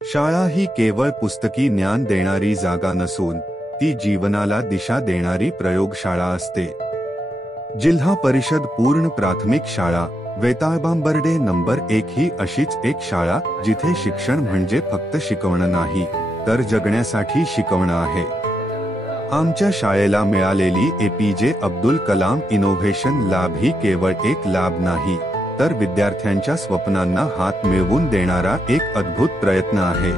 शाळा ही केवळ पुस्तकी ज्ञान देणारी जागा नसून ती जीवनाला दिशा देणारी प्रयोगशाळा असते। जिल्हा परिषद पूर्ण प्राथमिक शाळा वेताळबांबर्डे नंबर 1 ही अशीच एक शाळा जिथे शिक्षण म्हणजे फक्त शिकवणं नाही तर जगण्यासाठी शिकवणं आहे। आमच्या शाळेला मिळालेली APJ Abdul Kalam innovation lab ही केवळ एक लॅब नाही तर विद्यार्थ्यांच्या स्वप्नांना हात मिळवून देणारा एक अद्भुत प्रयत्न आहे।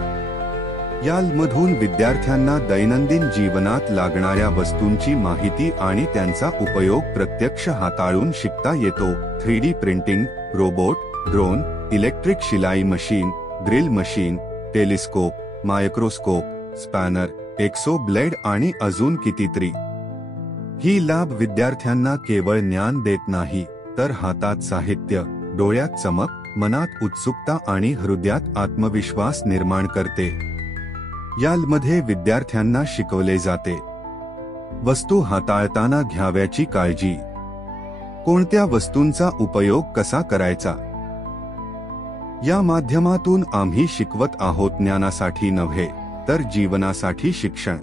यामधून विद्यार्थ्यांना दैनंदिन जीवनात लागणाऱ्या वस्तूंची माहिती आणि त्यांचा उपयोग प्रत्यक्ष हाताळून शिकता येतो। 3D printing, robot, drone, electric शिलाई machine, drill machine, telescope, microscope, spanner, hacksaw blade आणि अजून कितीतरी। ही लॅब विद्यार्थ्यांना केवळ ज्ञान देत नाही तर हातात साहित्य, डोळ्यात चमक, मनात उत्सुकता आणि हृदयात आत्मविश्वास निर्माण करते। यामध्ये विद्यार्थ्यांना शिकवले जाते वस्तू हाताळताना घ्यावयाची काळजी, कोणत्या वस्तूंचा उपयोग कसा करायचा। या माध्यमातून आम्ही शिकवत आहोत ज्ञानासाठी नव्हे तर जीवनासाठी शिक्षण।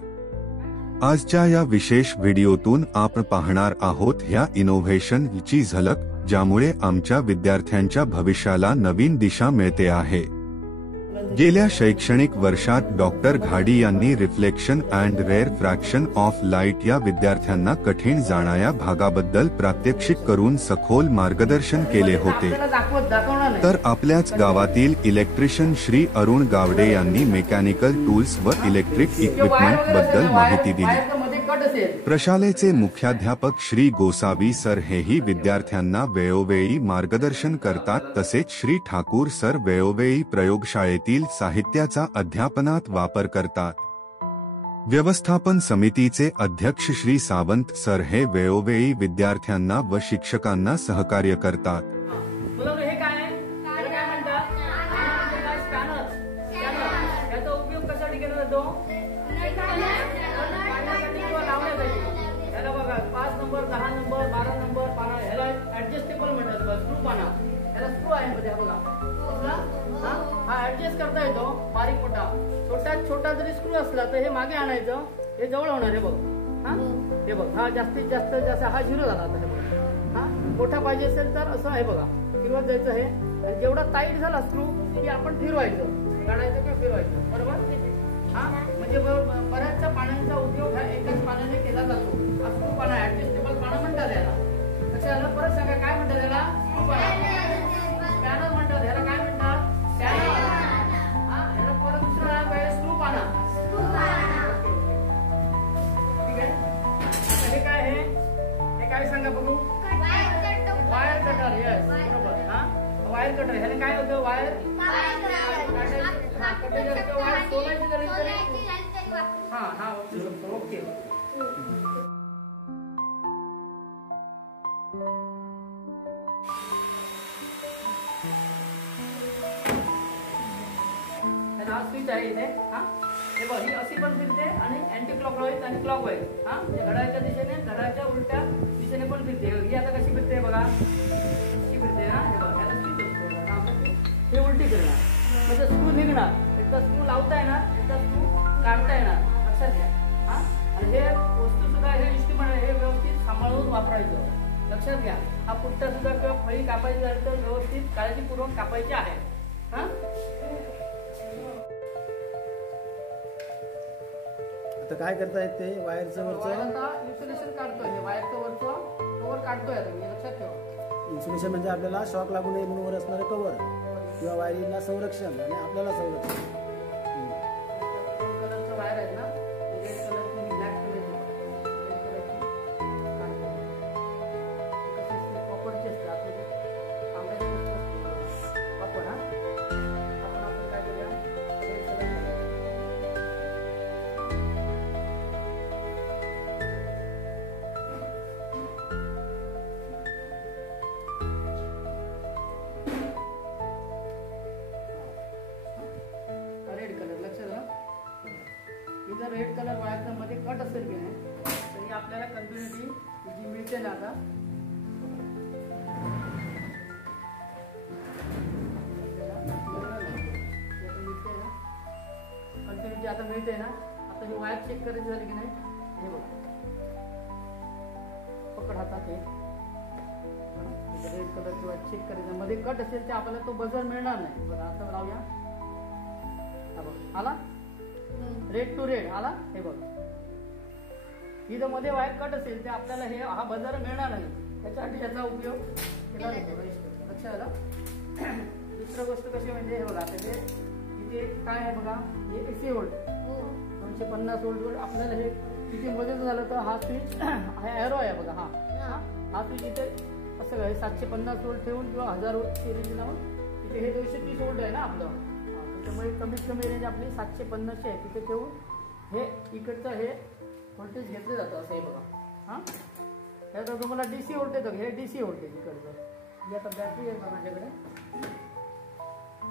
आजच्या या विशेष व्हिडिओतून आपण पाहणार आहोत ह्या इनोव्हेशनची झलक ज्यामुळे आमच्या विद्यार्थ्यांच्या भविष्याला नवीन दिशा मिळते आहे। गेल्या शैक्षणिक वर्षात डॉक्टर घाडी यांनी reflection and rare fraction of light या विद्यार्थ्यांना कठीण जाणाऱ्या भागाबद्दल प्रात्यक्षिक करून सखोल मार्गदर्शन केले होते। तर आपल्याच गावातील इलेक्ट्रिशियन श्री अरुण गावडे यांनी मेकॅनिकल टूल्स व इलेक्ट्रिक इक्विपमेंट बद्दल माहिती दिली। प्रशालेचे मुख्याध्यापक श्री गोसावी सर हेही विद्यार्थ्यांना वेळोवेळी मार्गदर्शन करतात तसेच श्री ठाकूर सर वेळोवेळी प्रयोगशाळेतील साहित्याचा अध्यापनात वापर करतात। व्यवस्थापन समितीचे अध्यक्ष श्री सावंत सर हे वेळोवेळी विद्यार्थ्यांना व शिक्षकांना सहकार्य करतात। ऍडजस्ट करता येतो बारीक मोठा, छोटा जरी स्क्रू असला तर हे मागे आणायचं, हे जवळ होणार आहे बघ। हे बघ, हा जास्तीत जास्त जसा हा 0 झाला आता हे बघ। मोठा पाहिजे असेल तर असं आहे बघा, फिरवत जायचं हे, आणि जेवढा टाईट झाला स्क्रू की आपण फिरवायचं, काढायचं किंवा फिरवायचं, बरोबर। म्हणजे बऱ्याचशा पाण्याचा उपयोग हा एकाच पाण्याने केला जातो। हा स्क्रू पाना, ऍडजस्टेबल पाना म्हणतात याला। लक्षात आलं? परत सांगा काय म्हणतात याला? स्क्रू पाना, पॅनल म्हणतात याला। काय म्हणतात? पॅनल। याला परत दुसरा नाव काय? स्क्रू पाना। ठीक आहे। आता हे काय आहे? हे काय सांगा बघू? Wire cutter. यस, बरोबर। वायर कटर, ह्याने काय होतं? Wire okay. स्विच आहे इथे। हे बघ, ही अशी पण फिरते आणि अँटी क्लॉकवाईज आणि क्लॉकवाईज। म्हणजे घड्याळाच्या दिशेने, घड्याळाच्या उलट्या दिशेने पण फिरते। ही आता कशी फिरते बघा, कशी फिरते। हे बघ, याला स्विच असतो, हे उलटी फिरणार म्हणजे स्क्रू निघणार, एकदा स्क्रू लावता येणार, एकदा स्क्रू काढता येणार। लक्षात घ्या। आणि हे वस्तू सुद्धा, हे इन्स्ट्रुमेंट हे व्यवस्थित सांभाळून वापरायचं। लक्षात घ्या। हा पुट्टा सुद्धा किंवा फळी कापायची झाली तर व्यवस्थित काळजीपूर्वक कापायची आहे। आता काय करतायत ते? वायरचं वरचं इन्सुलेशन काढतोय, हे वायरचं वरचं कव्हर काढतोय आता मी। लक्षात ठेवा, इन्सुलेशन म्हणजे आपल्याला शॉक लागू नये म्हणून वर असणारं कव्हर किंवा वायरिंगला संरक्षण आणि आपल्याला संरक्षण। कलरचं वायर आहे ना, रेड कलरची, ब्लॅक कलरची, कॉपरची असते आपली, तांब्याची कॉपर। आपण काय करूया, रेड कलर जर रेड कलर वायरच्या मध्ये कट असेल की नाही तरी आपल्याला कंटिन्युटी जी मिळते ना आता कंटिन्युटी आता मिळते ना. आता ही वायर चेक करायची झाली की नाही, हे बघा पकड हातात, हे रेड कलरची वायर चेक करायचं. मध्ये कट असेल ते आपल्याला तो बजर मिळणार नाही. बघा आता लावूया, हा बघा आला रेड टू रेड आला. हे बघ इथं मध्ये वायर कट असेल ते आपल्याला हे हा बजर मिळणार नाही. त्याच्यासाठी याचा उपयोग केला जातो. लक्षात आलं. दुसरं गोष्ट कशी म्हणजे हे बघा आता इथे काय आहे बघा, हे AC व्होल्ट 250 व्होल्ट आपल्याला हे इथे मोजायचं झालं तर हा स्विच हा एरो आहे बघा, हा स्विच इथे असं आहे 750 व्होल्ट ठेवून किंवा 1000 व्होल्टची रेंज लावून इथे हे 230 व्होल्ट आहे ना आपलं. त्यामुळे कमीत कमी रेंज आपली 750 आहे. तिथे ठेवून हे इकडचं हे व्होल्टेज घेतलं जातं असं आहे बघा. हां त्याचा तुम्हाला DC व्होल्टेज हे DC व्होल्टेज इकडचं. ही आता बॅटरी आहे बघा माझ्याकडे.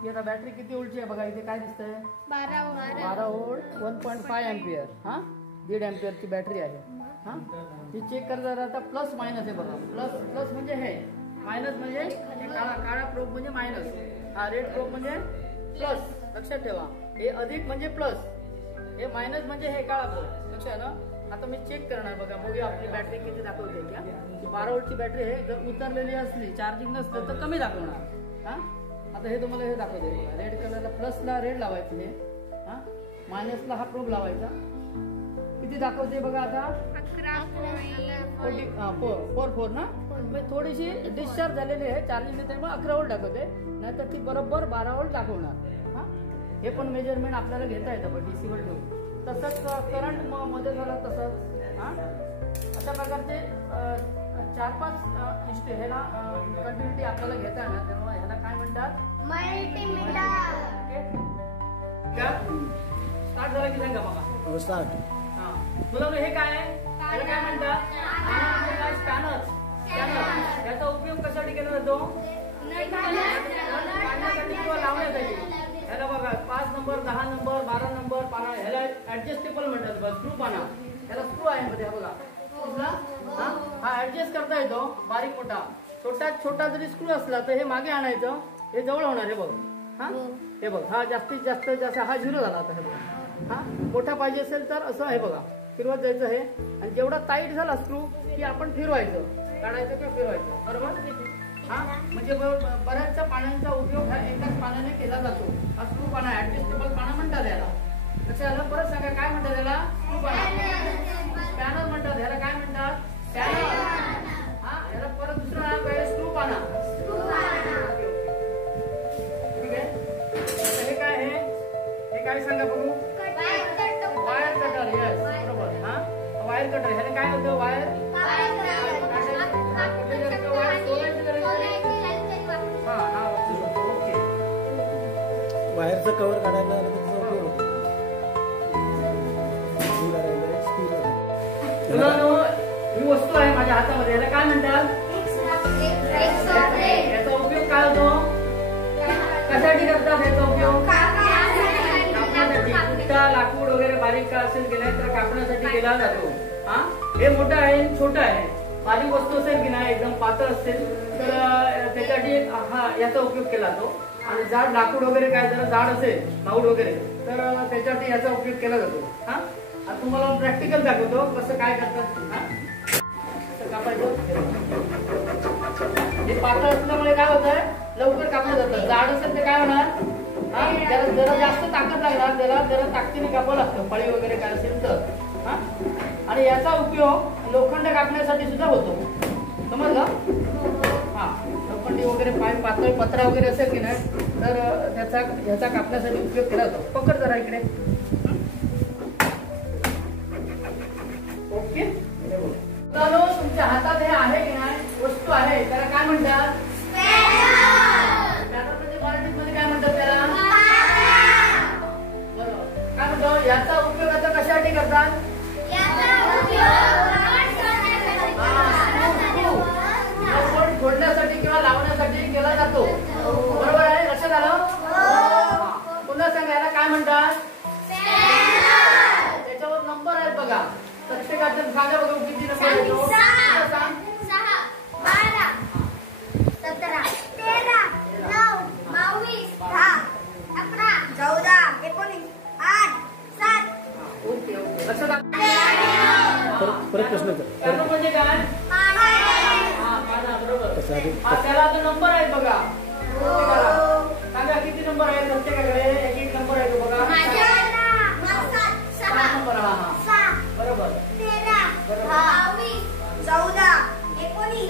ही आता बॅटरी किती व्होल्टची आहे बघा, इथे काय दिसतंय 12 व्होल्ट 1.5 एम्पियर. हां 1.5 एम्पियरची बॅटरी आहे. हां ही चेक करता आता प्लस मायनस आहे बघा. प्लस म्हणजे हे, मायनस म्हणजे काळा प्रोब म्हणजे मायनस, हा रेड प्रोब म्हणजे प्लस. लक्षात ठेवा, हे अधिक म्हणजे प्लस, हे मायनस म्हणजे हे काळा प्रोब. लक्षात ना. आता मी चेक करणार बघा, बघूया आपली बॅटरी किती दाखवते. 12 व्होल्टची बॅटरी आहे. जर उतरलेली असली, चार्जिंग नसलं तर कमी दाखवणार. हां आता हे तुम्हाला हे दाखवते. रेड कलरला प्लसला रेड लावायचं हे, हां मायनसला हा प्रोब लावायचा. किती दाखवते बघा आता 4 ना. थोडीशी डिस्चार्ज झालेली आहे चार्जिंग, त्यामुळे 11 व्होल्ट दाखवते, नाहीतर ती बरोबर 12 व्होल्ट दाखवणार. हां हे पण मेजरमेंट आपल्याला घेता येतं पण DC वर ठेवून. तसंच करंट मध्ये झालं तसंच. हां अशा प्रकारचे 4-5 ह्याला कंटिन्युटी आपल्याला घेता येणार. त्यामुळे ह्याला काय म्हणतात मल्टीमीटर. स्टार्ट झाला की सांगा बघा. स्टार्ट. हां तुला हे काय आहे, त्याला काय म्हणतात स्कॅनर. याचा उपयोग कशासाठी केला जातो, काढण्यासाठी किंवा लावण्यासाठी. ह्याला बघा 5 नंबर 10 नंबर 12 नंबर पाना, ह्याला ऍडजस्टेबल म्हणतात बघा. स्क्रू पाना, ह्याला स्क्रू आहे मध्ये बघा. हा ऍडजस्ट करता येतो, बारीक मोठा. छोटा जरी स्क्रू असला तर हे मागे आणायचं, हे जवळ होणार आहे बघ. हा हे बघ, हा जास्तीत जास्त जसा हा 0 झाला आता हे बघा. हा मोठा पाहिजे असेल तर असं आहे बघा, फिरवत जायचं हे. आणि जेवढा टाईट झाला स्क्रू की आपण फिरवायचं, काढायचं किंवा फिरवायचं. बरोबर. हा म्हणजे बऱ्याचशा पाण्याचा उपयोग हा एकाच पाण्याने केला जातो. हा स्क्रू पाना, ऍडजस्टेबल पाना म्हणतात याला. लक्षात परत सांगा काय म्हणतात याला, स्क्रू पाना. स्पॅनर म्हणतात ह्याला. काय म्हणतात स्पॅनर. हा याला परत दुसरं नाव काय, स्क्रू पाना. ठीक आहे. हे काय आहे, हे काय सांगा बघू. Wire cutter. येस बरोबर. हा वायर कटर. ह्याला काय होतं, वायर बाहेरचं कव्हर काढायला ही वस्तू आहे माझ्या हातामध्ये, याला काय म्हणतात, याचा उपयोग काय होतो, कशासाठी करतात याचा उपयोग, कापण्यासाठी. कुठला लाकूड वगैरे बारीक का असेल की नाही तर कापण्यासाठी केला जातो. हा हे मोठं आहे छोटं आहे. बारीक वस्तू असेल की नाही एकदम पातळ असेल तर त्याच्यासाठी हा याचा उपयोग केला जातो. आणि जाड लाकूड वगैरे काय जरा जाड असेल लाऊड वगैरे तर त्याच्यासाठी याचा उपयोग केला जातो. हा आता तुम्हाला प्रॅक्टिकल दाखवतो कसं काय करतात. हा कापायचं. हे पातळ असल्यामुळे काय होतंय, लवकर कापलं जातं. जाड असेल तर काय होणार, हा त्याला जरा जास्त ताकद लागणार, त्याला जरा ताकदीने कापावं लागतं, फळी वगैरे काय असेल तर. हा आणि याचा उपयोग लोखंड कापण्यासाठी सुद्धा होतो. समजलं. हा लोखंडी वगैरे पातळ पत्रा वगैरे असेल की नाही तर ह्याचा कापण्यासाठी उपयोग केला जातो. पकड जरा इकडे. ओके. तुमच्या हातात हे आहे की नाही वस्तू आहे त्याला काय म्हणतात, म्हणजे मराठीमध्ये काय म्हणतात त्याला, बरोबर. काय म्हणतो, याचा उपयोग आता कशासाठी करतात, जोडण्यासाठी किंवा लावण्यासाठी केला जातो. बरोबर आहे. लक्षात आलं. पुन्हा सांगा याला काय म्हणतात, त्याच्यावर नंबर आहेत बघा. प्रत्येकाच्या सांगा बघा किती नंबर येतो. 6, 12, 17, 13, 9, 22, 10, 11, 14, 19, 8, लक्षात आलं? परत प्रश्न कर. कर्ण म्हणजे काय? हा पाना, बरोबर. कसं आहे? हा त्याला आता नंबर आहेत बघा प्रत्येकाला. सांगा किती नंबर आहेत प्रत्येकाकडे? एक एक नंबर आहे तो बघा. 7 नंबर. हा हा बरोबर. 13 22 14 19